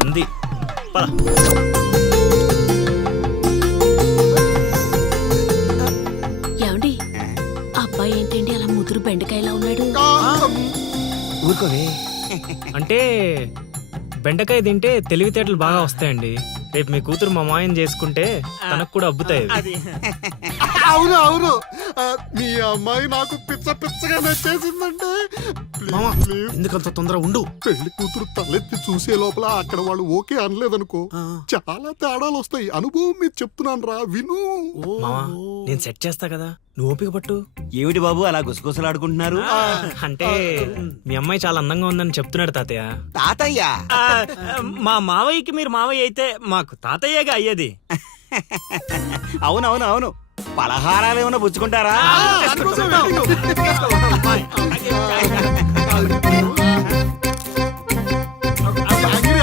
ఉంది. పద. ఏమండి అబ్బాయి ఏంటండి అలా ముదురు బెండకాయలా ఉన్నాడు? ఊరుకోవే. అంటే బెండకాయ తింటే తెలివితేటలు బాగా వస్తాయండి. రేపు మీ కూతురు మా మాయం చేసుకుంటే తనకు కూడా అబ్బుతాయి. అవును అవును, మీ అమ్మాయి నాకు పిచ్చ పిచ్చగా నచ్చేసిందంటే. మామ ఎందుకంత తొందర ఉండు. పెళ్లి కూతురు తలెత్తి చూసే లోపల అక్కడ వాళ్ళు ఓకే అనలేదనుకో చాలా తేడాలు వస్తాయి. అనుభవం మీరు చెప్తున్నాను రా, విను. మావా నేను సెట్ చేస్తా కదా, నువ్వు ఓపిక పట్టు. ఏమిటి బాబు అలా గుసగుసలాడుకుంటున్నారు? అంటే మీ అమ్మాయి చాలా అందంగా ఉందని చెప్తున్నాడు తాతయ్య. తాతయ్య మా మావయ్యకి మీరు మావయ్య అయితే మాకు తాతయ్యగా అయ్యేది. అవునవును అవును. పలహారాలు ఏమైనా పుచ్చుకుంటారా?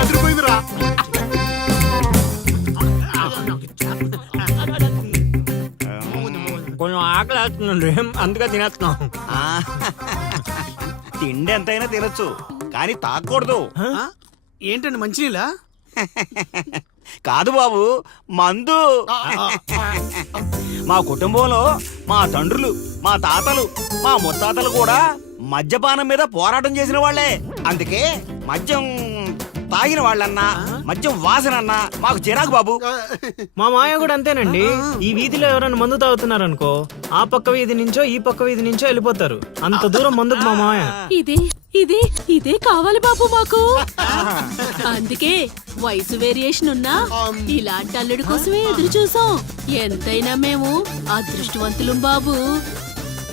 అదిరిపోయిందిరా. కొంచెం ఆకలి వేస్తుందండి, అందుకే తినేస్తున్నాం. ఆ, తిండి ఎంతైనా తినొచ్చు కానీ తాకూడదు. ఏంటండి మంచినీళ్ళ? కాదు బాబు, మందు. మా కుటుంబంలో మా తండ్రులు, మా తాతలు, మా ముత్తాతలు కూడా మద్యపానం మీద పోరాటం చేసిన వాళ్లే. అందుకే మద్యం తాగిన వాళ్ళన్నా మద్యం వాసనన్నా మాకు చిరాకు బాబు. మా మాయ కూడా అంతేనండి. ఈ వీధిలో ఎవరైనా మందు తాగుతున్నారనుకో ఆ పక్క వీధి నుంచో ఈ పక్క వీధి నుంచో వెళ్ళిపోతారు. అంత దూరం మందుకు మా మాయ. ఇదే ఇదే ఇదే కావాలి బాబు మాకు. అందుకే వయసు వేరియేషన్ ఉన్నా ఇలాంటి అల్లుడి కోసమే ఎదురు చూసాం. ఎంతైనా మేము అదృష్టవంతులం బాబు.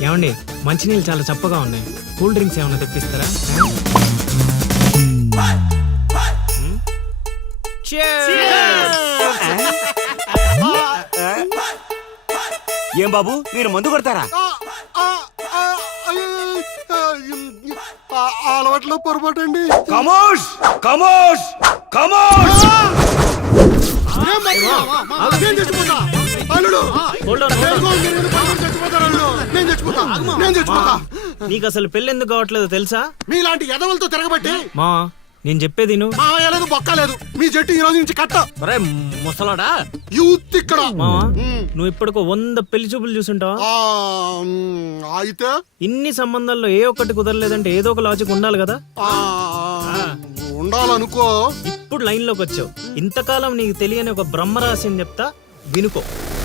ఏమండి మంచినీళ్ళు చాలా చప్పగా ఉన్నాయి, కూల్ డ్రింక్స్ ఏమైనా తెప్పిస్తారా? ఏం బాబు మీరు మందు కొడతారా? అలవాట్లో పొరపాటు అండి. కమోష్ కమోష్ కమోష్. నేను చచ్చిపోతా అల్లుడు. నేను చచ్చిపోతా, నేను చచ్చిపోతా. నీకు అసలు పెళ్లి ఎందుకు కావట్లేదు తెలుసా? మీలాంటి ఎదవలతో తిరగబట్టి మా నేను చెప్పేది నువ్వు. మావయ్య లేదు, బొక్క లేదు. మీ జట్టు ఈ రోజు నుంచి కట్ట. ముసలాడా యూత్ ఇక్కడ. మావా నువ్వు ఇప్పటికో 100 పెళ్లి చూపులు చూసుంటావా? అయితే ఇన్ని సంబంధాల్లో ఏ ఒక్కటి కుదరలేదంటే ఏదో ఒక లాజిక్ ఉండాలి కదా. ఉండాలనుకో. ఇప్పుడు లైన్ లోకి వచ్చావు. ఇంతకాలం నీకు తెలియని ఒక బ్రహ్మరహస్యం చెప్తా వినుకో.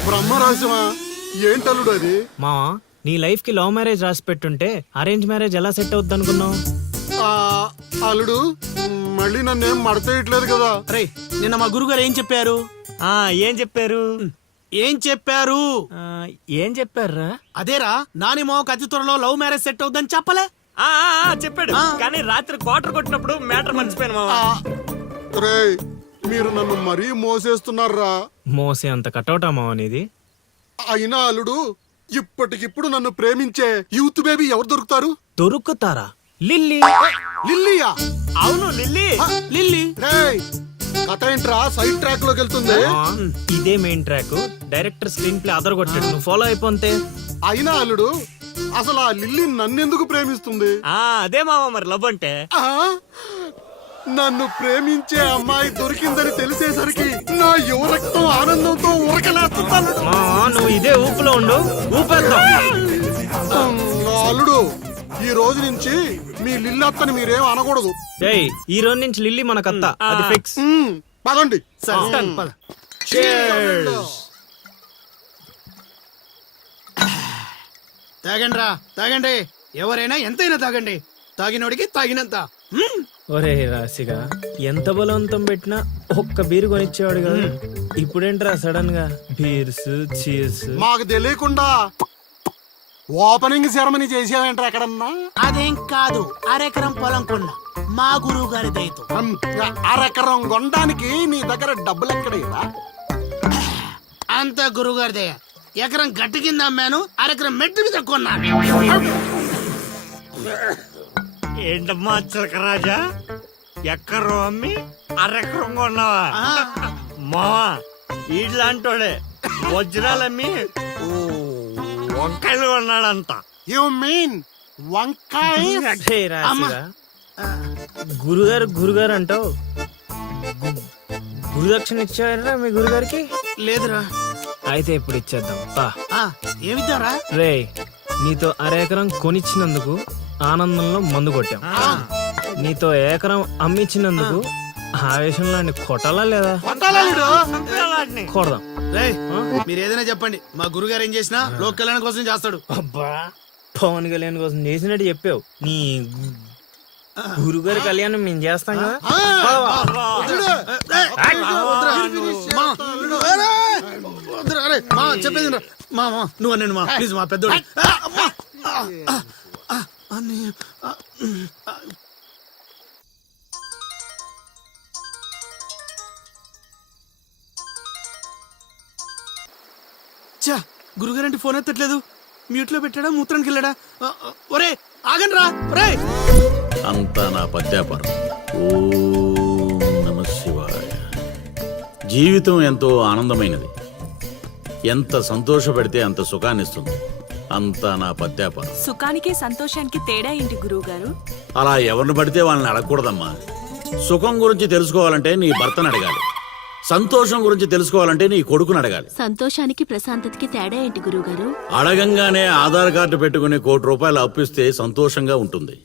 బ్రహ్మరహస్యమా? ఏంటల్లుడు అది? మావా నీ లైఫ్ కి లవ్ మ్యారేజ్ రాసి పెట్టుంటే అరేంజ్ మ్యారేజ్ ఎలా సెట్ అవుద్ది అనుకున్నావు? అల్లుడు మళ్ళీ నన్నేం మడతేయట్లేదు కదా. రే నిన్న మా గురుగారు ఏం చెప్పారు? ఏం చెప్పారు? ఏం చెప్పారు? ఏం చెప్పారా? అదేరా నాని మావకు అతి త్వరలో లవ్ మ్యారేజ్ సెట్ అవుద్దని చెప్పలే? చెప్పాడు కానీ రాత్రి క్వార్టర్ కొట్టినప్పుడు మ్యాటర్ మర్చిపోయాను మావా. రేయ్ మీరు నన్ను మరీ మోసేస్తున్నారా? మోసే అంత కటౌటా మావా నీది? అయినా అల్లుడు ఇప్పటికిప్పుడు నన్ను ప్రేమించే యూత్ బేబీ ఎవరు దొరుకుతారు? దొరుకుతారా? లిల్లీ. లిల్లీయా? అవును లిల్లీ. లిల్లీ రేయ్ కథ ఏంట్రా సైడ్ ట్రాక్ లోకి వెళ్తుంది? ఇదే main track. Director screenplay అదరగొట్టాడు, నువ్వు ఫాలో అయిపోతే. అయినా అల్లుడు అసలు ఆ లిల్లీ నన్నెందుకు ప్రేమిస్తుంది? అదే మావా మరి లవ్ అంటే. నన్ను ప్రేమించే అమ్మాయి దొరికిందని తెలిసేసరికి నా యువ రక్తం ఆనందంతో ఉరకలేస్తున్నాను. నువ్వు ఇదే ఊపులో ఉండు, ఊపేద్దాం. అల్లుడు ఈ రోజు నుంచి మీ లిల్లత్తని మీరేం అనకూడదు. ఈ రోజు నుంచి లిల్లీ మన కత్త, అది ఫిక్స్. పదండి. తాగండి రా, తాగండి. ఎవరైనా ఎంతైనా తాగండి, తాగినోడికి తాగినంత. ఒరే రాశిగా ఎంత బలవంతం పెట్టినా ఒక్క బీరు కొనిచ్చేవాడు కదా. ఇప్పుడేంట్రా సడన్ గా బీర్స్ చీర్స్? మాకు తెలియకుండా ఓపెనింగ్ సెరమనీ చేసేవేంట్రా ఎక్కడన్నా? అదేం కాదు, అరెకరం పొలం కొన్న మా గురువు గారి దయతో. అరెకరం కొనడానికి నీ దగ్గర డబ్బులు ఎక్కడేరా? అంత గురువు గారి దయ. ఎకరం గట్టి కింద అమ్మాను, అరెకరం మెట్టు మీద కొన్నాను. ఏంటమ్మా చిలకరాజా, ఎక్కరు అమ్మి అరెకరం కొన్నావా? మావా ఇట్లాంటోడే వజ్రాలమ్మి వంకాయలు కొన్నాడంట. యు మీన్ వంకాయ? గురుగారు గురుగారు అంటావు, గురుదక్షిణ ఇచ్చారా మీ గురుగారికి? లేదురా. అయితే ఇప్పుడు ఇచ్చేద్దాం పా. ఆ, ఏమిద్దారా? రే నీతో అరెకరం కొనిచ్చినందుకు ఆనందంలో మందు కొట్టాం. నీతో ఏకరం అమ్మించినందుకు ఆవేశంలో అన్ని కొట్టాలా లేదా? కొడదాం. రేయ్, మీరు ఏదైనా చెప్పండి, మా గురుగారు ఏం చేసినా లోక్ కళ్యాణం కోసం చేస్తాడు. అబ్బా పవన్ కళ్యాణ్ కోసం చేసినట్టు చెప్పావు. నీ గురుగారి కళ్యాణం మేము చేస్తాం కదా. చెప్పేది మా నువ్వు అనండి మా ప్లీజ్ మా పెద్దోడు. చా గురుగారంటే ఫోన్ ఎత్తట్లేదు. మ్యూట్ లో పెట్టాడా, మూత్రానికి వెళ్ళాడా? ఒరే ఆగండి రా. ఒరే అంతా నా పద్యాపారం. ఓం నమః శివాయ. జీవితం ఎంతో ఆనందమైనది. ఎంత సంతోషపెడితే అంత సుఖాన్నిస్తుంది. అంతా నా పద్యాపారం. సుఖానికి సంతోషానికి తేడా ఏంటి గురువుగారు? అలా ఎవరిని పడితే వాళ్ళని అడగకూడదమ్మా. సుఖం గురించి తెలుసుకోవాలంటే నీ భర్తను అడగాలి. సంతోషం గురించి తెలుసుకోవాలంటే నీ కొడుకుని అడగాలి. సంతోషానికి ప్రశాంతతకి తేడా ఏంటి గురువుగారు? అడగంగానే ఆధార్ కార్డు పెట్టుకుని ₹1,00,00,000 అప్పు ఇస్తే సంతోషంగా ఉంటుంది.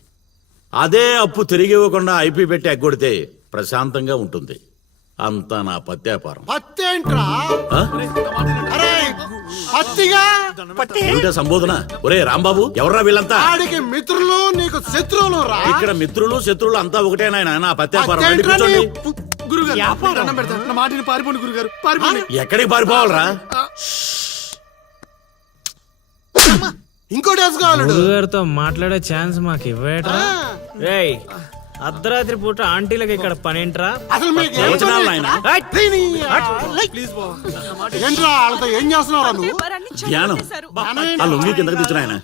అదే అప్పు తిరిగి ఇవ్వకుండా ఐపీ పెట్టి ఎగ్గొడితే ప్రశాంతంగా ఉంటుంది. అంతా నా పత్యాపారం. పత్తేంట్రా? ఆ? అరే పత్తిగా ఏమిటా సంబోధన? ఒరే రాంబాబు, ఎవర్రా వీళ్ళంతా? ఆడికి మిత్రులు నీకు శత్రువులు రా. ఇక్కడ మిత్రులు శత్రువులు అంతా ఒకటే నాయన. నా పత్యాపారం. రండి, కూర్చోండి. గురుగారు దండం పెడతా, నా మాటిని పారిపోండి గురుగారు, పారిపోండి. ఎక్కడికి పారిపోవాలరా? ఇంకోటి వేసుకోవాలి. గురుగారితో మాట్లాడే ఛాన్స్ మాకు ఇవ్వేట్రా? రేయ్ అర్ధరాత్రి పూట ఆంటీలకు ఇక్కడ పనేంట్రా? అసలు మీకు ఏం ప్రవచనాలు నాయనా? ఏంట్రా వాళ్ళతో ఏం చేస్తున్నారా నువ్వు? ధ్యానం. ఆ లుంగి కిందకి తెచ్చిన ఆయన.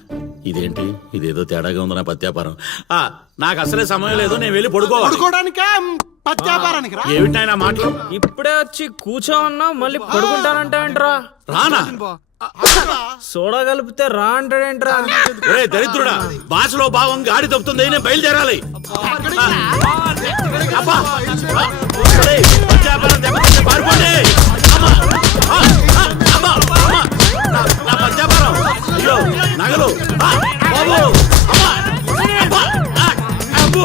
ఇదేంటి, ఇదేదో తేడాగా ఉంది నా పత్యాపారం. నాకు అసలే సమయం లేదు, నేను వెళ్ళి పడుకోవాలి. పడుకోవడానికా పత్యాపారానికి రా. ఏమిటి ఆయన మాటలు? ఇప్పుడే వచ్చి కూర్చో ఉన్నావు, మళ్ళీ పడుకుంటానంటావేంట్రా? రానా? సోడా కలిపితే రా అంటాడేంట్రా? ఒరే దరిద్రుడా, భాషలో భావం గాడి తప్పుతుంది. నేను బయలుదేరాలి. అబ్బా! ఒరేయ్, పత్యాపారం దెబ్బతింటే పారిపోండి. అమ్మా! అమ్మా! అమ్మా! నా పత్యాపారం. అయ్యో, నగలు. బాబు! అమ్మా! అబ్బా! అబ్బో!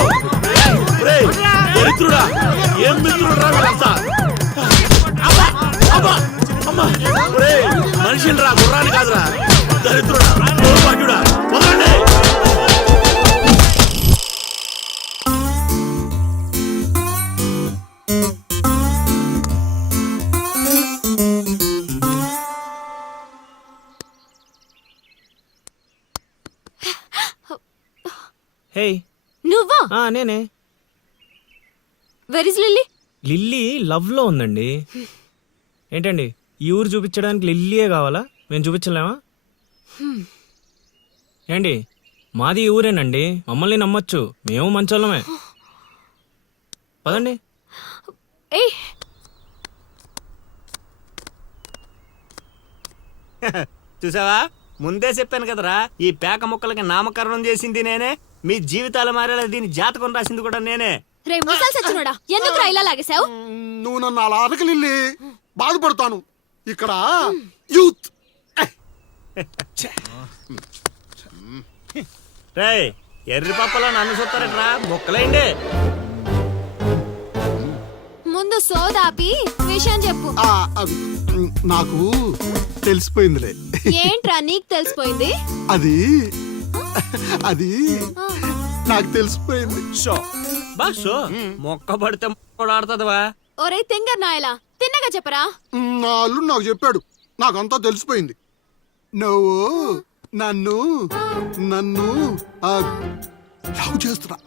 ఒరేయ్, దరిద్రుడా, ఏం మిత్రుడురా వీళ్ళంతా? అబ్బా! అబ్బా! అమ్మా! ఒరేయ్, మనిషిని రా, గుర్రాన్ని కాదురా. దరిద్రుడా, దౌర్భాగ్యుడా, వదలండి. హే నువ్వా? నేనే. Where is lily? Lily love లో ఉందండి. ఏంటండి ఈ ఊరు చూపించడానికి లిల్లీయే కావాలా? మేము చూపించలేమా? ఏంటి మాది ఈ ఊరేనండి, మమ్మల్ని నమ్మొచ్చు, మేము మంచోళ్ళమే. పదండి. ఏయ్ చూసావా, ముందే చెప్పాను కదరా, ఈ పేక ముక్కలకి నామకరణం చేసింది నేనే. మీ జీవితాలు మారేలా దీని జాతకం రాసింది కూడా నేనే. రే ముసల్ సచ్చినోడా, ఎందుకు ఇలా లాగేశావు? నువ్వు నన్ను అలా అరకలిల్లి బాధపడతాను. ఇక్కడ యూత్. రేయ్, ఎర్రి పప్పలో నన్ను చూస్తారట్రా, ముక్కలేండి. ముందు సోదాపి విషయం చెప్పు. నాకు తెలిసిపోయిందిలే. ఏంట్రా నీకు తెలిసిపోయింది? అది అది నాకు తెలిసిపోయింది. బాషో మొక్క పడితే కూడా ఆడుతుందివా? ఒరే తింగర్ నాయలా, తిన్నగా చెప్పరా. నా అల్లుడు నాకు చెప్పాడు, నాకంతా తెలిసిపోయింది. నువ్వు నన్ను నన్ను లవ్ చేస్తున్నా.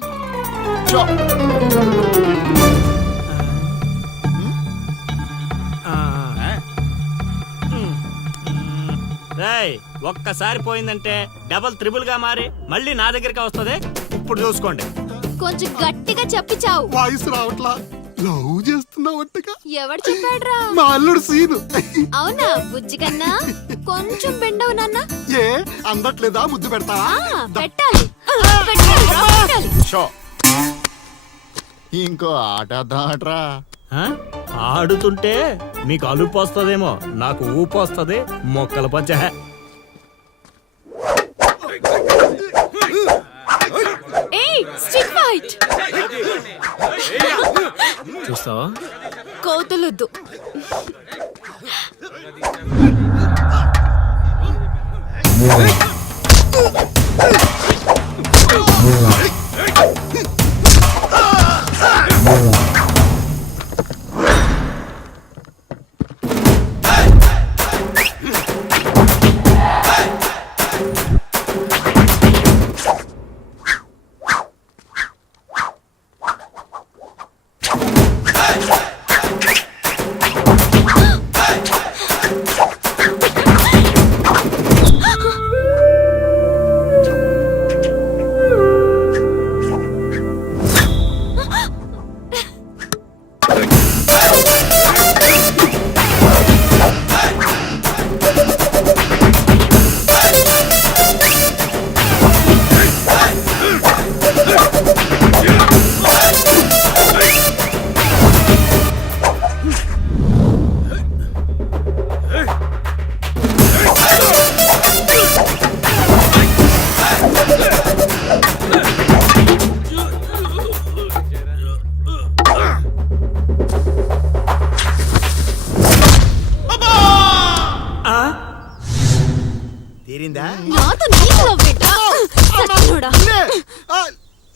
రేయ్, ఒక్కసారి పోయిందంటే డబల్ త్రిబుల్ గా మారి మళ్ళీ నా దగ్గరికి వస్తుంది. ఇప్పుడు చూసుకోండి. కొంచెం గట్టిగా చెప్పిచావు. వాయిస్ రావట్లా. లవ్ చేస్తున్నావట్టుగా. ఎవడు చెప్పాడ్రా? మా అల్లుడు సీను. అవునా బుజ్జి కన్నా? కొంచెం బెండవు నాన్న. ఏ అందట్లేదా? ముద్దు పెడతావా? పెట్టాలి పెట్టాలి. ఇంకో ఆట ఆడరా. ఆ? ఆడుతుంటే మీకు అలుపు వస్తుందేమో, నాకు ఊపు వస్తుంది. మొక్కల పంచ ఏయ్ స్టిక్ ఫైట్. చూస్తావా? కోతులొద్దు. తీరిందా? నాతో నీకు నవ్వేంటా? సచ్చినోడా.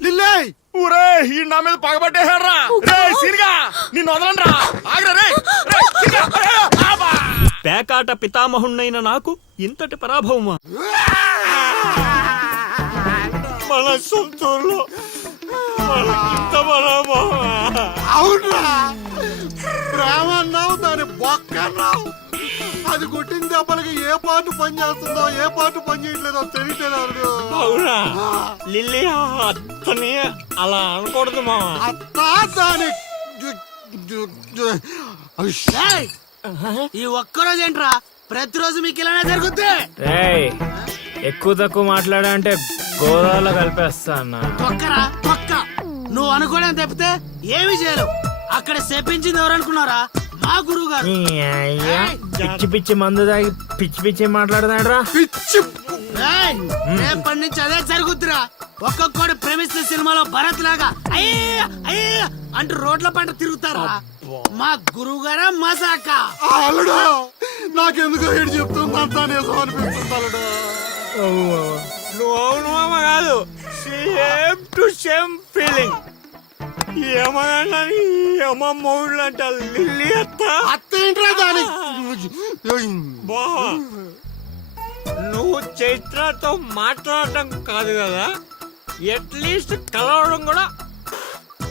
లిల్లే ఊరే ఈ నా మీద పగబట్టేశాడ్రా. రేయ్ సీన్గా నిన్ను వదలండ్రా. ఆగ్రా రేయ్. రేయ్, సీన్గా. ఆబా! పేకాట పితామహుణ్ణైన నాకు ఇంతటి పరాభవమా? మన సొంతూరులో మనకింత పరాభవమా? అవునరా రామన్నావు దాని బొక్కన్నావు. అది కొట్టిన దెబ్బలకి ఏ పాటు పని చేస్తుందో ఏ పాటు పని చేయట్లేదో తెలియట్లేదు. అవునా లిల్లీ, అత్తని అలా అనకూడదు మావా. అత్తా దాని ఏయ్, ఈ ఒక్కరోజు ఏంట్రా ప్రతిరోజు మీకు ఇలానే జరుగుద్ది. రేయ్ ఎక్కువ తక్కువ మాట్లాడా అంటే గోదావరిలో కలిపేస్తా అన్న. తొక్కరా తొక్క. నువ్వు అనుకోవడం తప్పితే ఏమి చేయలేవు. అక్కడ చెప్పించింది ఎవరు అనుకున్నారా? మా గురువు గారు. నీ అయ్యా పిచ్చి పిచ్చి మందు తాగి పిచ్చి పిచ్చి మాట్లాడుతున్నాడు. పిచ్చి రేపటి నుంచి అదే జరుగుద్దిరా. ఒక్కొక్కడు ప్రేమిస్తే సినిమాలో భరత్ లాగా అయ్యే అయ్యే అంటూ రోడ్ల పంట తిరుగుతారా. మా గురువు గారా మసాక. అల్లుడు నాకెందుకో ఏడు చెప్తుందంతా నిజం అనిపిస్తుంది అల్లుడు. నువ్వు అవును మామ కాదు, సేమ్ టు సేమ్ ఫీలింగ్. ఏమన్నా ఏమమ్మోళ్ళు అంట లిల్లీ అత్త. అత్తేంట్రా దాని బావా, నువ్వు చైత్రతో మాట్లాడటం కాదు కదా, అట్లీస్ట్ కలవడం కూడా.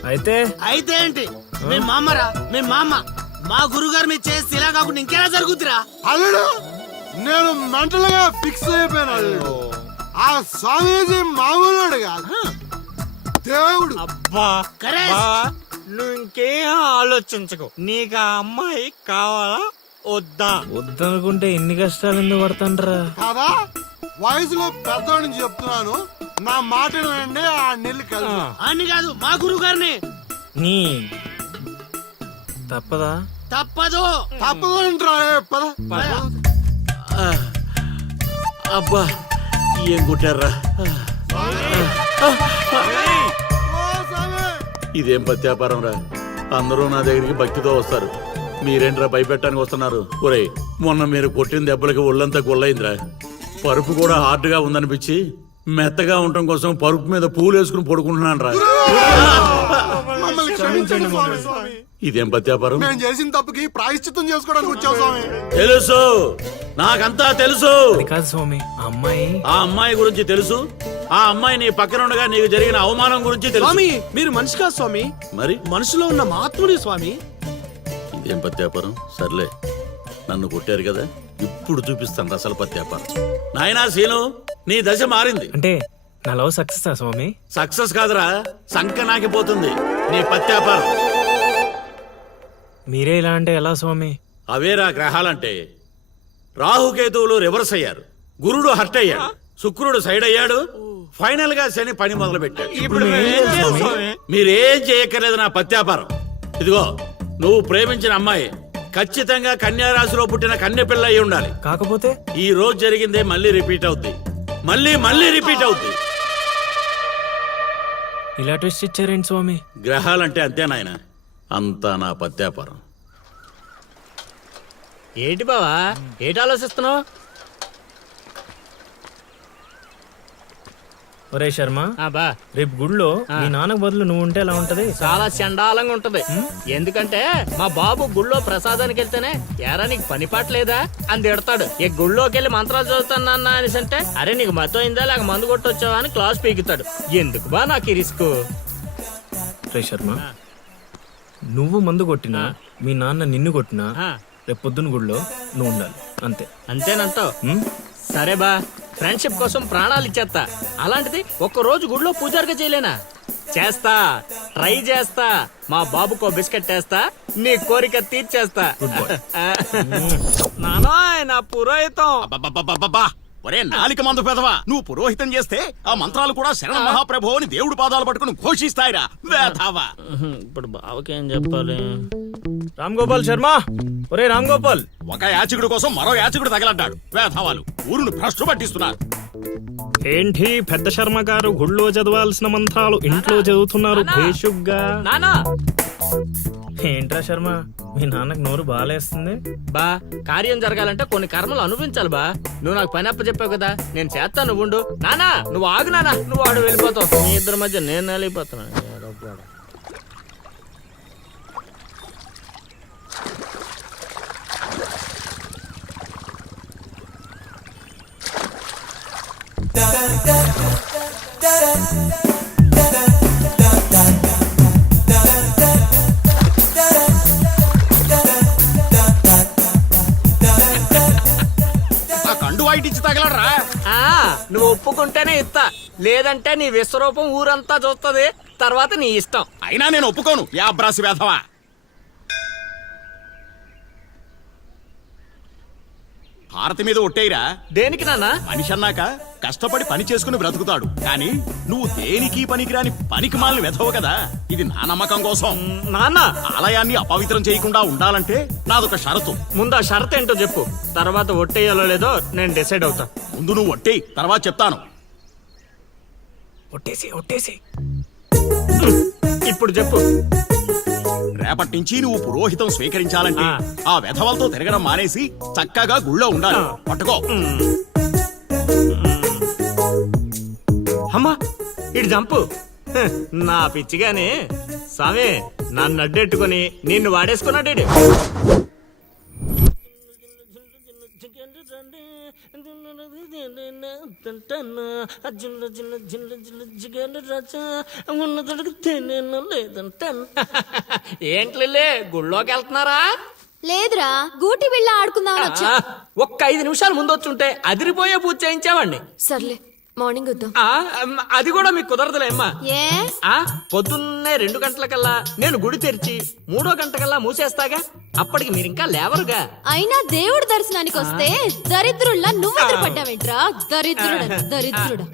అయితే అయితే ఏంటి? మీ మామరా మీ మామ. మా గురుగారు మీ చేసి ఇలా కాకుండా ఇంకెలా జరుగుతురా? అల్లుడు నేను మెంటల్ గా ఫిక్స్ అయిపోయాను అల్లుడు. ఆ స్వామీజీ మామూలుడు కాదు, దేవుడు. అబ్బా కరేష్. బావా, నువ్వు ఇంకేం ఆలోచించకు. నీకు ఆ అమ్మాయి కావాలా వద్దా? వద్దనుకుంటే ఎన్ని కష్టాలు ఎందుకు పడతాండ్రా? కాదా వయసులో పెద్దవాడిని చెప్తున్నాను, నా మాట వినండి. ఆ నెల్లి కలిసి అని కాదు మా గురువు గారిని. నీ తప్పదా? తప్పదు. తప్పదంటారా? పద అబ్బా ఏం కొట్టారా? ఓ స్వామి. ఇదేం పత్యాపారం రా? అందరూ నా దగ్గరికి భక్తితో వస్తారు, మీరేంట్రా భయపెట్టడానికి వస్తున్నారు? ఒరేయ్ మొన్న మీరు కొట్టిన దెబ్బలకి ఒళ్ళంతా గుల్లైందిరా. పరుపు కూడా హార్డ్ గా ఉందనిపించి మెత్తగా ఉండటం కోసం పరుపు మీద పూలు వేసుకుని పడుకుంటున్నాను రా. మమ్మల్ని క్షమించండి స్వామి. ఇదేం పత్యాపారం? మేము చేసిన తప్పుకి ప్రాయశ్చిత్తం చేసుకోవడానికి వచ్చావు స్వామి. తెలుసు, నాకంతా తెలుసు. అది కాదు స్వామి, ఆ అమ్మాయి ఆ అమ్మాయి గురించి తెలుసు, ఆ అమ్మాయి నీ పక్కన ఉండగా నీకు జరిగిన అవమానం గురించి తెలుసు. స్వామి మీరు మనిషి కాదు స్వామి, మరి మనసులో ఉన్న మహాత్ముడి స్వామి. ఇదేం పత్యాపారం? సర్లే, నన్ను కొట్టారు కదా, ఇప్పుడు చూపిస్తాను అసలు పత్యాపారం. నాయనా సీను, నీ దశ మారింది. అంటే నా లవ్ సక్సెస్ ఆ స్వామి? సక్సెస్ కాదురా, సంక నాకిపోతుంది నీ పత్యాపారం. మీరే ఇలా అంటే ఎలా స్వామి? అవేరా గ్రహాలంటే. రాహుకేతువులు రివర్స్ అయ్యారు, గురుడు హర్ట్ అయ్యాడు, శుక్రుడు సైడ్ అయ్యాడు, ఫైనల్ గా శని పని మొదలు పెట్టాడు. ఇప్పుడు మేమేం చేయాలి స్వామి? మీరేం చేయక్కర్లేదు నా పత్యాపారం. ఇదిగో నువ్వు ప్రేమించిన అమ్మాయి ఖచ్చితంగా కన్యా రాశిలో పుట్టిన కన్య పిల్ల అయి ఉండాలి. కాకపోతే ఈ రోజు జరిగిందే మళ్ళీ రిపీట్ అవుద్ది, మళ్ళీ రిపీట్ అవుద్ది. ఇలా ట్విస్ట్ ఇచ్చారేంటి స్వామి? గ్రహాలంటే అంతే నాయన, అంతా నా పత్యాపారం. ఏంటి బావా ఏంటి ఆలోచిస్తున్నావు? ఒరే శర్మ, బా రేపు గుడిలో మీ నాన్నకు బదులు నువ్వు ఉంటే ఎలా ఉంటది? చాలా చండాలంగా ఉంటది. ఎందుకంటే మా బాబు గుళ్ళో ప్రసాదానికి వెళ్తేనే ఎరా నీకు పని పాట లేదా అని తిడతాడు. ఈ గుళ్ళోకి వెళ్ళి మంత్రాలు చదువుతాను అనేసి అంటే అరే నీకు మతం అయిందా లేక మందు కొట్టొచ్చావా అని క్లాస్ పీకుతాడు. ఎందుకు బా నాకు ఈ రిస్క్? రే శర్మ, నువ్వు మందు కొట్టినా మీ నాన్న నిన్ను కొట్టినా రేపు పొద్దున్న గుడిలో నువ్వు ఉండాలి, అంతే. అంతేనంటావు? ఉమ్? సరే బా, ఫ్రెండ్షిప్ కోసం ప్రాణాలు ఇచ్చేస్తా. అలాంటిది ఒక్క రోజు గుడిలో పూజారిగా చేయలేనా? చేస్తా, ట్రై చేస్తా. మా బాబుకో బిస్కెట్ వేస్తా, నీ కోరిక తీర్చేస్తా. నానాయ్ నా పురోహితం. అబ్బబ్బబ్బబ్బబ్బా! ఒరే నాలిక మందు పెదవా, నువ్వు పురోహితం చేస్తే ఆ మంత్రాలు కూడా శరణ మహాప్రభు అని దేవుడు పాదాలు పట్టుకుని ఘోషిస్తాయిరా వేధావా. ఇప్పుడు బావకేం చెప్పాలి? రామ్ గోపాల్ శర్మ, ఒరే రామ్ గోపాల్, ఒక యాచకుడి కోసం మరో యాచకుడు తగలడ్డాడు. వేధావాలు ఊరును భ్రష్టు పట్టిస్తున్నారు. ఏంటి పెద్ద శర్మ గారు గుళ్ళో చదవాల్సిన మంత్రాలు ఇంట్లో చదువుతున్నారు భేషుగ్గా? నానా ఏంట్రా శర్మ, మీ నాన్నకు నోరు బాలేస్తుంది? బా, కార్యం జరగాలంటే కొన్ని కర్మలు అనుభవించాలి బా. నువ్వు నాకు పని అప్ప చెప్పావు కదా, నేను చేస్తాను, నువ్వు ఉండు. నానా నువ్వు ఆగు నానా, నువ్వు ఆడు వెళ్ళిపోతావు. మీ ఇద్దరి మధ్య నేను వెళ్ళిపోతున్నాను. ఆ కండు వాయిటిచ్చి తగలడరా. నువ్వు ఒప్పుకుంటేనే ఇస్తా, లేదంటే నీ విశ్వరూపం ఊరంతా చూస్తుంది. తర్వాత నీ ఇష్టం. అయినా నేను ఒప్పుకోను. యాబ్రాసి వేధవా. భారతి మీద ఒట్టేయిరా. దేనికి నాన్న? మనిషి అన్నాక కష్టపడి పని చేసుకుని బ్రతుకుతాడు. కానీ నువ్వు దేనికి పనికిరాని పనికి మాలిన వెధవు కదా. ఇది నా నమ్మకం కోసం. నాన్న ఆలయాన్ని అపవిత్రం చేయకుండా ఉండాలంటే నాదొక షరతు. ముందు ఆ షరత్ ఏంటో చెప్పు, తర్వాత ఒట్టేయాలో లేదో నేను డిసైడ్ అవుతా. ముందు నువ్వు ఒట్టేయి, తర్వాత చెప్తాను. ఒట్టేసి ఇప్పుడు చెప్పు. రేపటి నుంచి నువ్వు పురోహితం స్వీకరించాలంటే ఆ వెధవలతో తిరగడం మానేసి చక్కగా గుళ్ళో ఉండాలి. పట్టుకో. అమ్మా ఇటు జంపు. నా పిచ్చిగాని స్వామి నన్ను అడ్డెట్టుకుని నిన్ను వాడేసుకున్నాడు. ఏంట్లే గుళ్ళోకి వెళ్తున్నారా? లేదురా, గూటి బిళ్ళ ఆడుకుందామని వచ్చా. ఒక్క 5 నిమిషాలు ముందు వచ్చుంటే అదిరిపోయే పూజ చేయించావండి. సర్లే, మార్నింగ్ వద్దాం. అది కూడా మీకు కుదరదులే అమ్మా. ఏ పొద్దున్నే 2 గంటలకల్లా నేను గుడి తెరిచి 3వ గంటకల్లా మూసేస్తాగా. అప్పటికి మీరు ఇంకా లేవరుగా. అయినా దేవుడి దర్శనానికి వస్తే దరిద్రుల్లా నువ్వు ఎదురుపడ్డావేంట్రా? దరిద్రుడా.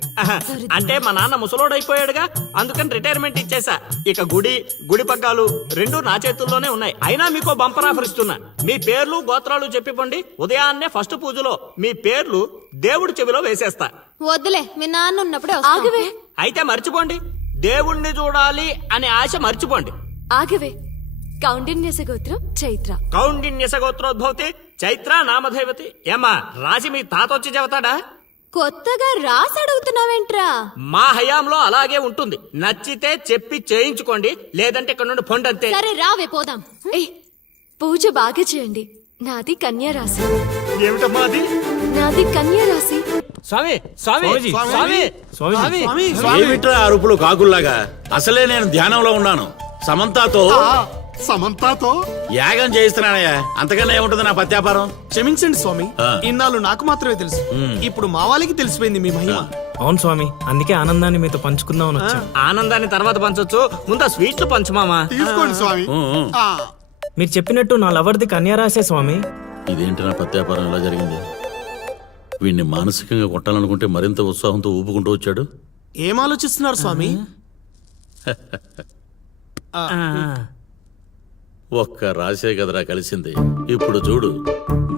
అంటే మా నాన్న ముసలోడైపోయాడుగా, అందుకని రిటైర్మెంట్ ఇచ్చేసా. ఇక గుడి పగ్గాలు 2 నా చేతుల్లోనే ఉన్నాయి. అయినా మీకు బంపర్ ఆఫర్ ఇస్తున్నా. మీ పేర్లు గోత్రాలు చెప్పిపోండి. ఉదయాన్నే ఫస్ట్ పూజలో మీ పేర్లు దేవుడి చెవిలో వేసేస్తా. వద్దులే, మీ నాన్న ఉన్నప్పుడే ఆగవే. అయితే మర్చిపోండి, దేవుణ్ణి చూడాలి అనే ఆశ మర్చిపోండి. ఆగవే. కౌండిన్యస గోత్రం చైత్ర. కౌండిన్యస గోత్రోద్భవతి చైత్ర నామధైవతి. ఏమ్మా రాసి మీ తాత వచ్చి చెబుతాడా? కొత్తగా రాసి అడుగుతున్నావేంట్రా? మా హయాంలో అలాగే ఉంటుంది. నచ్చితే చెప్పి చేయించుకోండి, లేదంటే ఇక్కడ నుండి పొండంతే. సరే రావే పోదాం. పూజ బాగా చేయండి. నాది కన్యా రాశి. ఏమిటమ్మా అది? నాది కన్యా రాశి. స్వామి స్వామి స్వామి స్వామి ఏమిట్రా అరుపులు కాకుల్లాగా? అసలే నేను ధ్యానంలో ఉన్నాను. సమంతాతో యాగం చేయిస్తున్నానయ్యా. అంతకన్నా ఏముంటుంది నా పత్యాపారం? క్షమించండి స్వామి, ఇన్నాళ్ళు నాకు మాత్రమే తెలుసు. ఇప్పుడు మా వాళ్ళకి తెలిసిపోయింది మీ మహిమ. అవును స్వామి, అందుకే ఆనందాన్ని మీతో పంచుకుందామని వచ్చా. ఆనందాన్ని తర్వాత పంచొచ్చు, ముందు ఆ స్వీట్లు పంచు మామా. తీసుకోండి స్వామి. మీరు చెప్పినట్టు నా లవర్ది కన్యా రాసే స్వామి. ఇదేంటి నా పత్యాపారం ఎలా జరిగింది? వీడిని మానసికంగా కొట్టాలనుకుంటే మరింత ఉత్సాహంతో ఊపుకుంటూ వచ్చాడు. ఏం ఆలోచిస్తున్నారు స్వామి? ఒక్క రాసే కదరా కలిసింది. ఇప్పుడు చూడు,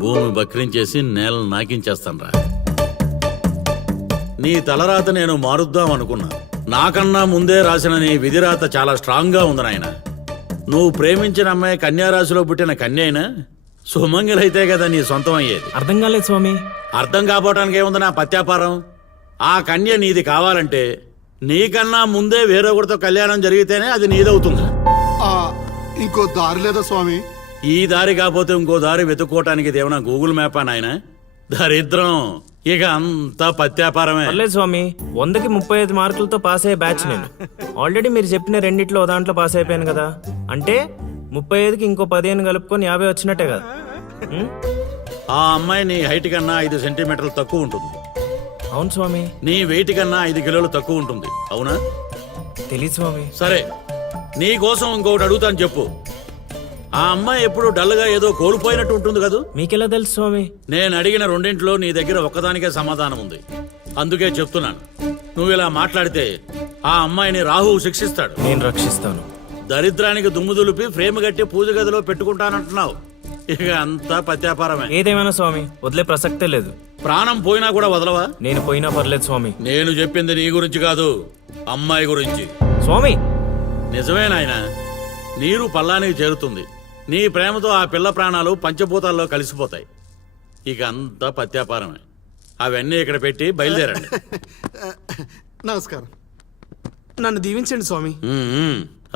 భూమి బక్రించేసి నేలను నాకించేస్తాన్రా. నీ తలరాత నేను మారుద్దాం అనుకున్నా. నాకన్నా ముందే రాసిన నీ విధిరాత చాలా స్ట్రాంగ్ గా ఉంది నాయన. నువ్వు ప్రేమించిన అమ్మాయి కన్యారాశిలో పుట్టిన కన్య అయినా సుమంగిలైతే కదా నీ సొంతం అయ్యేది. అర్థం కాలేదు స్వామి. అర్థం కాపోవటానికి ఏముంది నా పత్యాపారం? ఆ కన్య నీది కావాలంటే నీకన్నా ముందే వేరొకరితో కళ్యాణం జరిగితేనే అది నీదవుతుంది. ఆ, ఇంకో దారి లేదా స్వామి? ఈ దారి కాకపోతే ఇంకో దారి వెతుక్కోవటానికి ఇదేమన్నా గూగుల్ మ్యాపా నాయన? దరిద్రం. ఇక అంతా పత్యాపారమే. పర్లేదు స్వామి, 100కి 35 మార్కులతో పాస్ అయ్యే బ్యాచ్ నేను. ఆల్రెడీ మీరు చెప్పిన రెండిట్లో ఓ దాంట్లో పాస్ అయిపోయాను కదా. అంటే 35కి ఇంకో 15 కలుపుకొని 50 వచ్చినట్టే కదా. ఉం? ఆ అమ్మాయి నీ హైట్ కన్నా 5 సెంటీమీటర్లు తక్కువ ఉంటుంది. అవును స్వామి. నీ వెయిట్ కన్నా 5 కిలోలు తక్కువ ఉంటుంది. అవునా? తెలీదు స్వామి. సరే, నీ కోసం ఇంకొకటి అడుగుతాను, చెప్పు. ఆ అమ్మాయి ఎప్పుడు డల్గా ఏదో కోల్పోయినట్టు ఉంటుంది కదూ? మీకెలా తెలుసు స్వామి? నేను అడిగిన రెండింటిలో నీ దగ్గర ఒక్కదానికే సమాధానం ఉంది. అందుకే చెప్తున్నాను, నువ్వు ఇలా మాట్లాడితే ఆ అమ్మాయిని రాహువు శిక్షిస్తాడు. నేను రక్షిస్తాను. దరిద్రానికి దుమ్ము దులిపి ఫ్రేమ్ కట్టి పూజ గదిలో పెట్టుకుంటానంటున్నావు. ఇక అంతా పత్యాపారమే. ఏదేమైనా స్వామి, వదిలే ప్రసక్తే లేదు. ప్రాణం పోయినా కూడా వదలవా? నేను పోయినా పర్లేదు స్వామి. నేను చెప్పింది నీ గురించి కాదు, అమ్మాయి గురించి. స్వామి, నిజమే నాయనా, నీరు పల్లానికి చేరుతుంది. నీ ప్రేమతో ఆ పిల్ల ప్రాణాలు పంచభూతాల్లో కలిసిపోతాయి. ఇక అంతా పత్యాపారమే. అవన్నీ ఇక్కడ పెట్టి బయలుదేరండి. నమస్కారం. నన్ను దీవించండి స్వామి.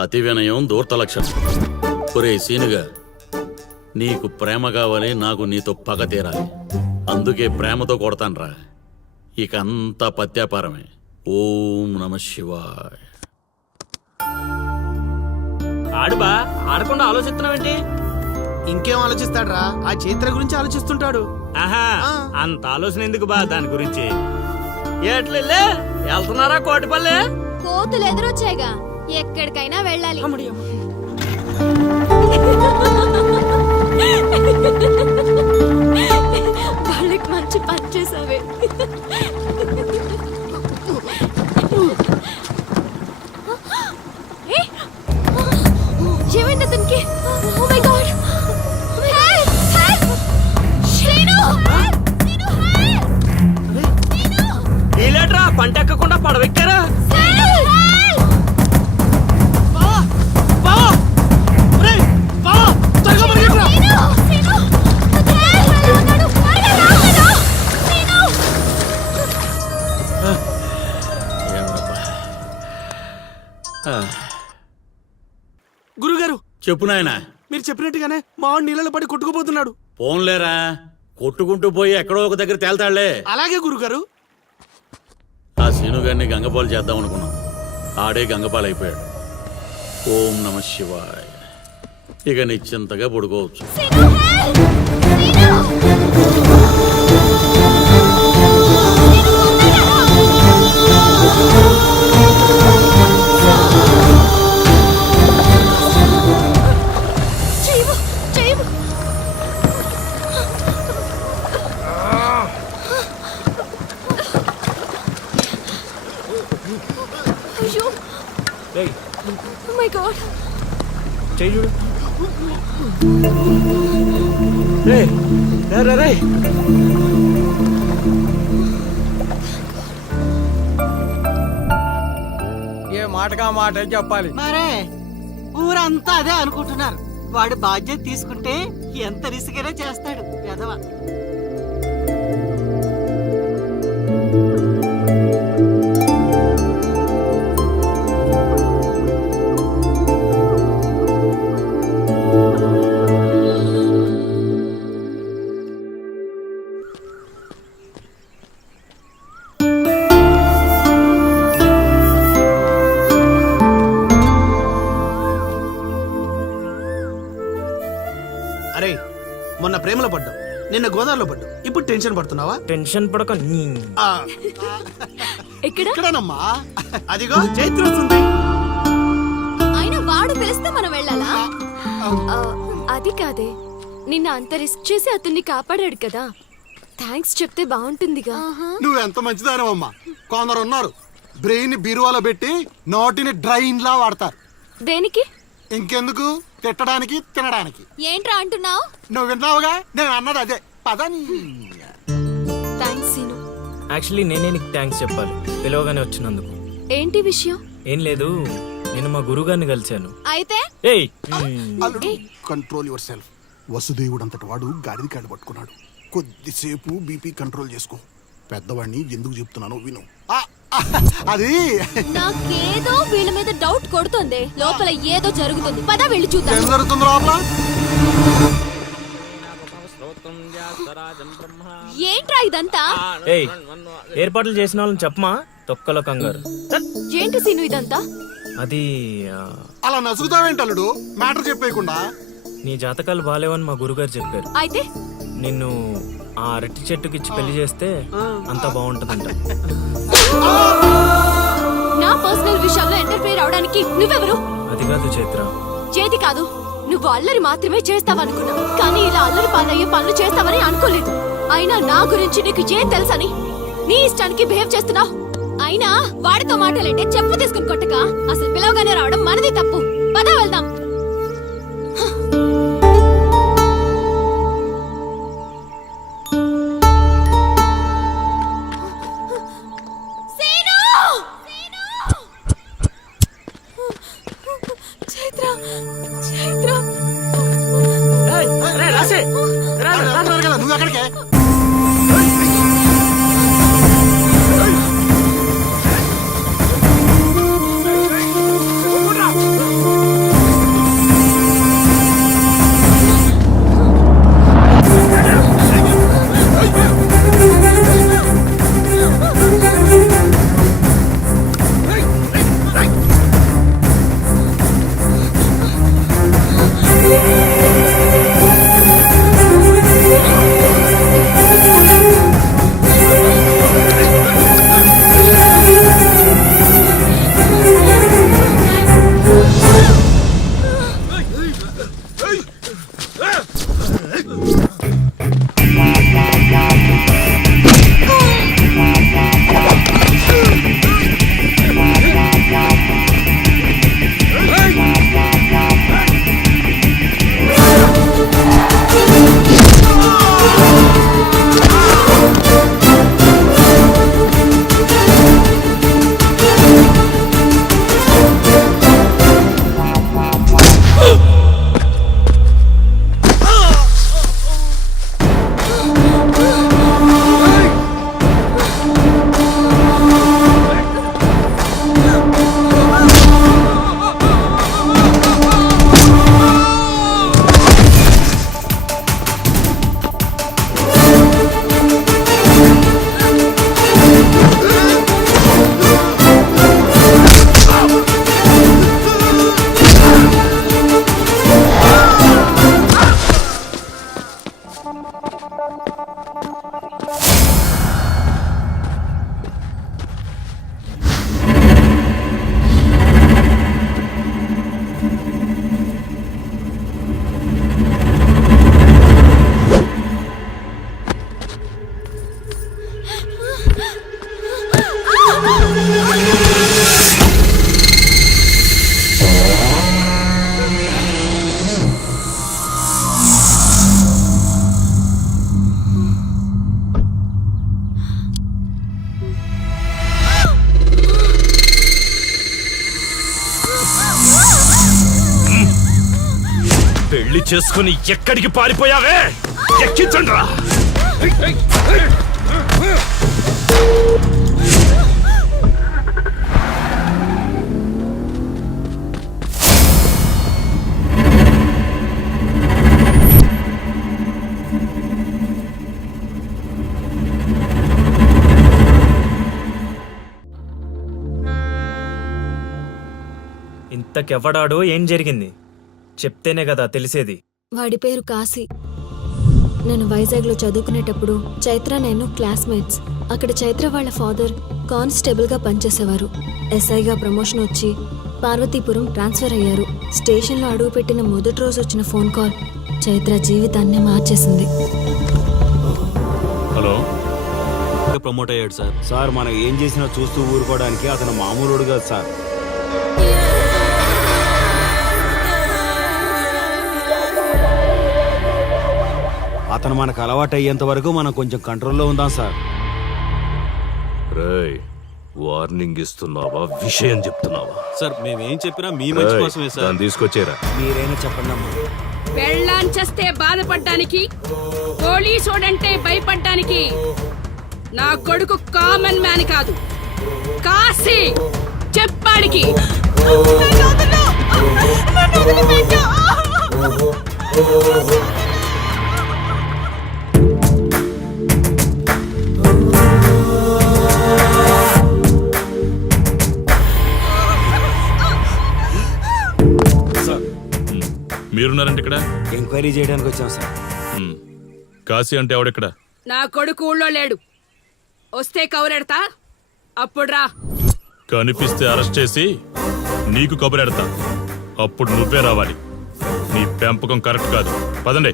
అతి వినయం దూర్త లక్షణం. ఒరే సీనుగా, నీకు ప్రేమ కావాలి, నాకు నీతో పగ తీరాలి. అందుకే ప్రేమతో కొడతాన్రా. ఇక అంతా పత్యాపారమే. ఓం నమ శివాయ. ఆడుబా ఆడకుండా ఆలోచిస్తున్నావేంటి? ఇంకేం ఆలోచిస్తాడ్రా? ఆ చైత్ర గురించి ఆలోచిస్తుంటాడు. ఆహా, అంత ఆలోచన ఎందుకు బా దాని గురించి? ఎట్లే వెళ్తున్నారా కోటిపల్లె? కోతులు ఎదురొచ్చాయిగా, ఎక్కడికైనా వెళ్ళాలి. వాళ్ళకి మంచి పని చేసావే. ఏమైంది అతనికి? Oh my god! Help! Help! Srinu! Srinu, help! వీలేట్రా పంట ఎక్కకుండా పడవెక్కారా? గురుగారు, చెప్పు నాయనా. మీరు చెప్పినట్టుగానే మావాడు నీళ్ళలో పడి కొట్టుకుపోతున్నాడు. పోన్లేరా, కొట్టుకుంటూ పోయి ఎక్కడో ఒక దగ్గర తేల్తాళ్లే. అలాగే గురుగారు. ఆ సీనుగారిని గంగపాలు చేద్దాం అనుకున్నాం, ఆడే గంగపాలు అయిపోయాడు. ఓం నమ శివాయ. ఇక నిశ్చింతగా పడుకోవచ్చు. రేయ్, Oh my God! చెయ్యి చూడు. ఏ మాటగా మాట చెప్పాలి. మరే ఊరంతా అదే అనుకుంటున్నారు. వాడు బాధ్యత తీసుకుంటే ఎంత రిస్కైనా చేస్తాడు ఎదవ. అరే, మొన్న ప్రేమలో పడ్డావు, నిన్న గోదావరిలో పడ్డావు, ఇప్పుడు టెన్షన్ పడుతున్నావా? టెన్షన్ పడక. ఆ, ఎక్కడ? ఇక్కడేనమ్మా. అదిగో చైత్ర వస్తుంది. ఆయన వాడు పిలిస్తే మనం వెళ్ళాలా? అది కాదే, నిన్న అంత రిస్క్ చేసి అతన్ని కాపాడాడు కదా, థ్యాంక్స్ చెప్తే బాగుంటుందిగా. నువ్వెంత మంచిదానవమ్మా. కొందరు ఉన్నారు, బ్రెయిన్ బీరువాలో పెట్టి నోటిని డ్రైన్ లా వాడతారు. దేనికి? ఇంకెందుకు తిట్టడానికి తినడానికి. ఏంట్రా అంటున్నావు? నువ్వు విన్నావుగా నేను అన్నది అదే. పదని థ్యాంక్స్ సీను. యాక్చువల్లీ నేనే నీకు థ్యాంక్స్ చెప్పాలి పిలవగానే వచ్చినందుకు. ఏంటి విషయం? ఏం లేదు, నేను మా గురువుగారిని కలిశాను. అయితే ఏయ్ అల్లుడు కంట్రోల్ యువర్ సెల్ఫ్. వసుదేవుడు అంతటి వాడు గాడిది కాళ్ళు పట్టుకున్నాడు. కొద్దిసేపు బీపీ కంట్రోల్ చేసుకో. పెద్దవాడిని ఎందుకు చెప్తున్నానో విను. అది నాకేదో వీళ్ళ మీద డౌట్ కొడుతుంది. లోపల ఏదో జరుగుతుంది. పద వెళ్ళి చూద్దాం. ఏం జరుగుతుంది లోపల? ఏంట్రా ఇదంతా? ఏయ్ ఏర్పాట్లు చేసిన వాళ్ళని చెప్పమా, తొక్కలో కంగారు. ఏంటి సీను ఇదంతా? అది అలా నసుగుతావేంటి అల్లుడు మ్యాటర్ చెప్పేయకుండా? నీ జాతకాలు బాలేవని మా గురుగారు చెప్పారు. అయితే నిన్ను ఆ అరటి చెట్టుకి ఇచ్చి పెళ్లి చేస్తే అంతా బాగుంటుందంట. నా పర్సనల్ విషయాల్లో ఎంటర్ఫైర్ అవడానికి నువ్వెవరు? అది కాదు చైత్ర. చేతి కాదు, నువ్వు అల్లరి మాత్రమే చేస్తావనుకున్నా, కానీ ఇలా అల్లరి పాలయ్యే పనులు చేస్తావని అనుకోలేదు. అయినా నా గురించి నీకు ఏం తెలుసని నీ ఇష్టానికి బిహేవ్ చేస్తున్నావు. అయినా వాడితో మాటలంటే చెప్పు తీసుకుని కొట్టక అసలు పిలవగానే రావడం మనది తప్పు. పద వెళ్దాం. చైత్ర చైత్ర నువ్వు ఎక్కడికే? పెళ్లి చేసుకుని ఎక్కడికి పారిపోయావే? ఎక్కించండి రా. ఇంతకెవ్వడాడో ఏం జరిగింది చెప్తేనే కదా తెలిసేది. వాడి పేరు కాశీ. నేను వైజాగ్లో చదువుకునేటప్పుడు చైత్ర నేను క్లాస్మేట్స్. అక్కడ చైత్ర వాళ్ళ ఫాదర్ కానిస్టేబుల్గా పనిచేసేవారు. ఎస్ఐగా ప్రమోషన్ వచ్చి పార్వతీపురం ట్రాన్స్ఫర్ అయ్యారు. స్టేషన్లో అడుగుపెట్టిన మొదటి రోజు వచ్చిన ఫోన్ కాల్ చైత్ర జీవితాన్ని మార్చేసింది. హలో, ప్రమోట్ అయ్యాడు సార్. సార్ మనం ఏం చేసినా చూస్తూ ఊరుకోవడానికి అతను మామూలుడు కాదు సార్. అతను మనకు అలవాటు అయ్యేంత వరకు మనం కొంచెం కంట్రోల్లో ఉందాం సార్. రేయ్, వార్నింగ్ ఇస్తున్నావా విషయం చెప్తున్నావా? సార్ మేమేం చెప్పినా మీ మంచి కోసమే సార్. దాన్ని తీసుకొచ్చేరా. మీరైనా చెప్పండి అమ్మా. పెళ్ళాంచేస్తే బాధపడ్డానికి, పోలీసోడంటే భయపడ్డానికి నా కొడుకు కామన్ మ్యాన్ కాదు, కాశీ చెప్పాడికి. మీరున్నారంటే ఇక్కడ ఎంక్వైరీ చేయడానికి వచ్చాం సార్. కాశీ అంటే ఎవడెక్కడ? నా కొడుకు ఊళ్ళో లేడు, వస్తే కౌరెడతా, అప్పుడు రా. కనిపిస్తే అరెస్ట్ చేసి నీకు కబురెడతా, అప్పుడు నువ్వే రావాలి. నీ పెంపకం కరెక్ట్ కాదు. పదండి.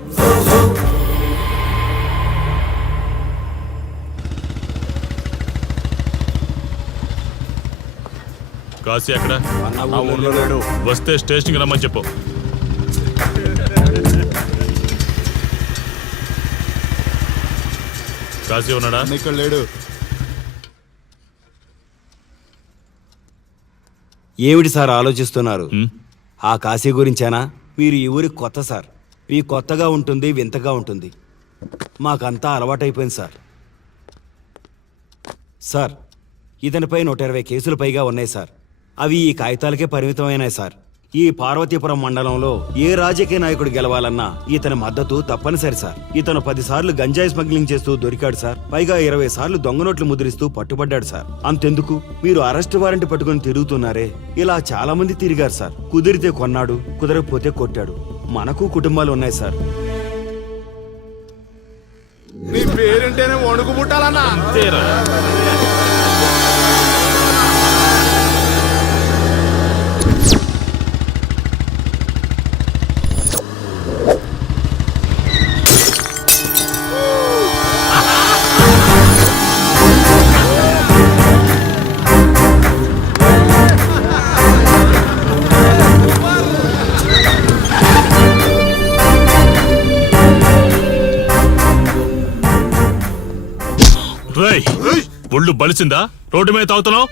కాశీ ఎక్కడ? వస్తే స్టేషన్కి రమ్మని చెప్పు. కాశీ ఉన్నాడా? ఇక్కడ లేడు. ఏమిటి సార్ ఆలోచిస్తున్నారు? ఆ కాశీ గురించేనా? మీరు ఈ ఊరికి కొత్త సార్. మీ కొత్తగా ఉంటుంది, వింతగా ఉంటుంది. మాకంతా అలవాటైపోయింది సార్. సార్, ఇతనిపై 120 కేసులు పైగా ఉన్నాయి సార్. అవి ఈ కాగితాలకే పరిమితమైనాయి సార్. ఈ పార్వతీపురం మండలంలో ఏ రాజకీయ నాయకుడు గెలవాలన్నా ఇతని మద్దతు తప్పనిసరి సార్. ఇతను 10 సార్లు గంజాయి స్మగ్లింగ్ చేస్తూ దొరికాడు సార్. పైగా 20 సార్లు దొంగ నోట్లు ముద్రిస్తూ పట్టుబడ్డాడు సార్. అంతెందుకు, మీరు అరెస్ట్ వారెంట్ పట్టుకుని తిరుగుతున్నారే, ఇలా చాలా మంది తిరిగారు సార్. కుదిరితే కొన్నాడు, కుదరకపోతే కొట్టాడు. మనకు కుటుంబాలు ఉన్నాయి సార్. నీ పేరుంటేనే వణుకు పుట్టాలన్నా. రేయ్, ఒళ్ళు బలిసిందా? రోడ్డు మీద తాగుతున్నావు?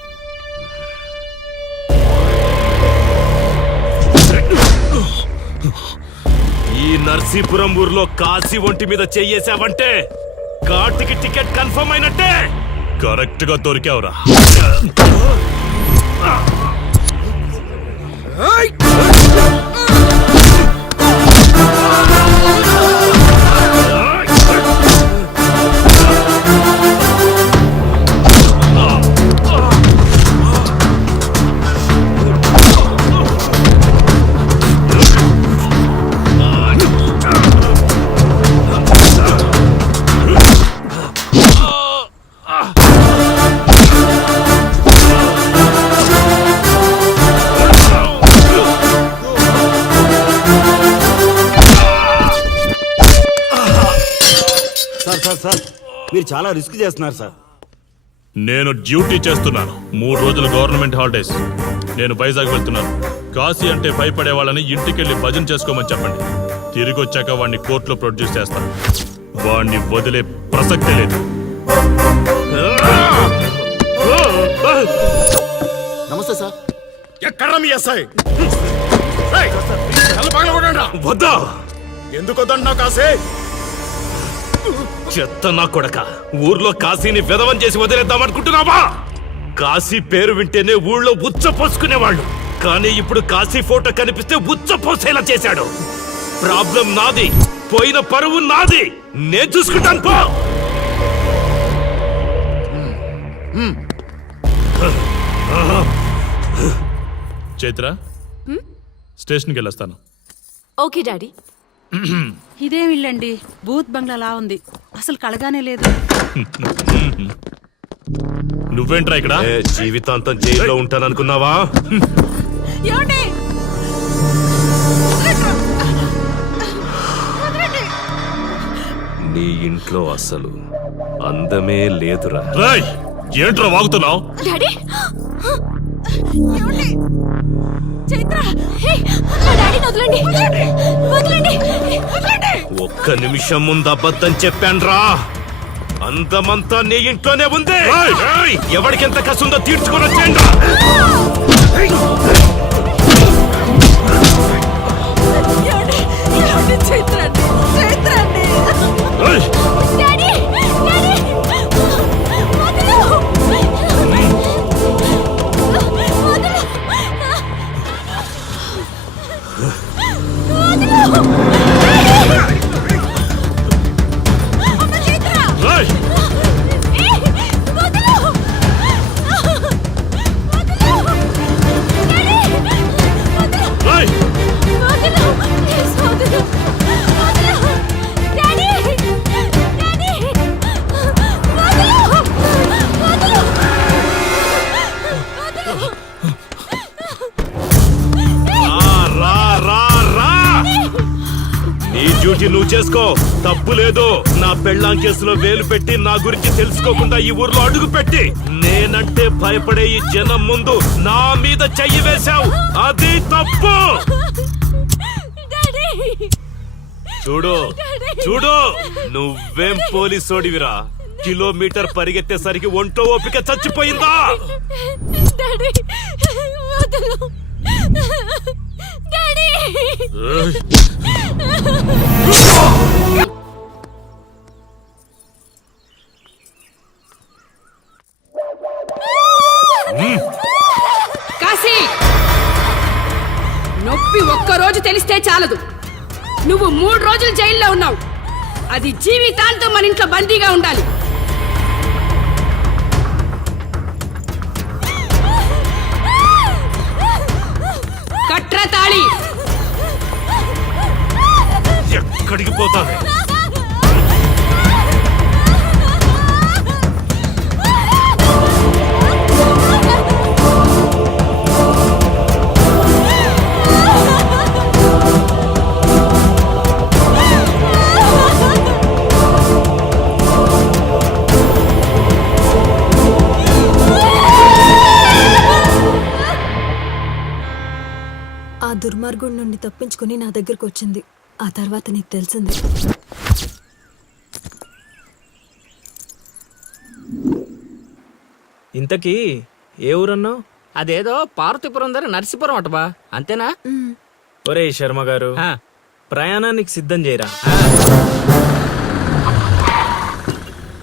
ఈ నర్సీపురం ఊర్లో కాశీ ఒంటి మీద చెయ్యేసావంటే కార్తికి టికెట్ కన్ఫర్మ్ అయినట్టే. కరెక్ట్ గా దొరికావురా. సార్, మీరు చాలా రిస్క్ చేస్తున్నారు సార్. నేను డ్యూటీ చేస్తున్నాను. 3 రోజులు గవర్నమెంట్ హాలిడేస్. నేను వైజాగ్ వెళ్తున్నాను. కాశీ అంటే భయపడే వాళ్ళని ఇంటికెళ్ళి భజన చేసుకోమని చెప్పండి. తిరిగి వచ్చాక వాడిని కోర్టులో ప్రొడ్యూస్ చేస్తాను. వాడిని వదిలే ప్రసక్తే లేదు. నమస్తే సార్. ఎక్కడ మీ ఎస్ఐ? వద్దా? ఎందుకు వద్దన్నా కాశీ? చెత్త నా కొడక, ఊర్లో కాశీని విధవం చేసి వదిలేద్దామనుకుంటున్నావా? కాశీ పేరు వింటేనే ఊళ్ళో ఉచ్చ పోసుకునేవాళ్ళు, కానీ ఇప్పుడు కాశీ ఫోటో కనిపిస్తే ఉచ్చ పోసేలా చేశాడు. ప్రాబ్లం నాది, పోయిన పరువు నాది. నేను చూసుకుంటాను పో. చైత్ర, స్టేషన్కి వెళ్ళొస్తాను. Okay daddy. ఇదేం ఇల్లండి, బూత్ బంగ్లాలా ఉంది, అసలు కళగానే లేదు. నువ్వేంట్రా ఇక్కడ? జీవితాంతం జైల్లో ఉంటాననుకున్నావా? నీ ఇంట్లో అసలు అందమే లేదురా. రాయ్, ఏంట్రా వాగుతున్నావు? డాడీ, చైత్ర, హే, మా డాడీని వదలండి, వదలండి, వదలండి. ఒక్క నిమిషం ముందు అబద్ధం చెప్పాన్రా. అందమంతా నీ ఇంట్లోనే ఉంది. ఏయ్! ఎవరికి ఎంత కసుందో తీర్చుకొని వచ్చేయండి. నువ్వు చేసుకో, తప్పు లేదు. నా పెళ్ళాం కేసులో వేలు పెట్టి నా గురించి తెలుసుకోకుండా ఈ ఊర్లో అడుగు పెట్టి నేనంటే భయపడే ఈ జనం ముందు నా మీద చెయ్యి వేశావు. అది తప్పు. చూడు చూడు, నువ్వేం పోలీసోడివిరా. కిలోమీటర్ పరిగెత్తేసరికి ఒంట్లో ఓపిక చచ్చిపోయిందా? కాశీ, నొప్పి ఒక్కరోజు తెలిస్తే చాలదు. నువ్వు 3 రోజులు జైల్లో ఉన్నావు. అది జీవితాంతం మన ఇంట్లో బందీగా ఉండాలి. కట్ర తాళి. ఎక్కడికి పోతావే? ఆ దుర్మార్గుడి నుండి తప్పించుకుని నా దగ్గరకు వచ్చింది. ఆ తర్వాత నీకు తెలిసింది. ఇంతకీ ఏ ఊరన్నావు? అదేదో పార్వతీపురం దగ్గర నరసీపురం అటబా, అంతేనా? ఒరే శర్మ గారు, ఆ. ప్రయాణానికి సిద్ధం చేయరా.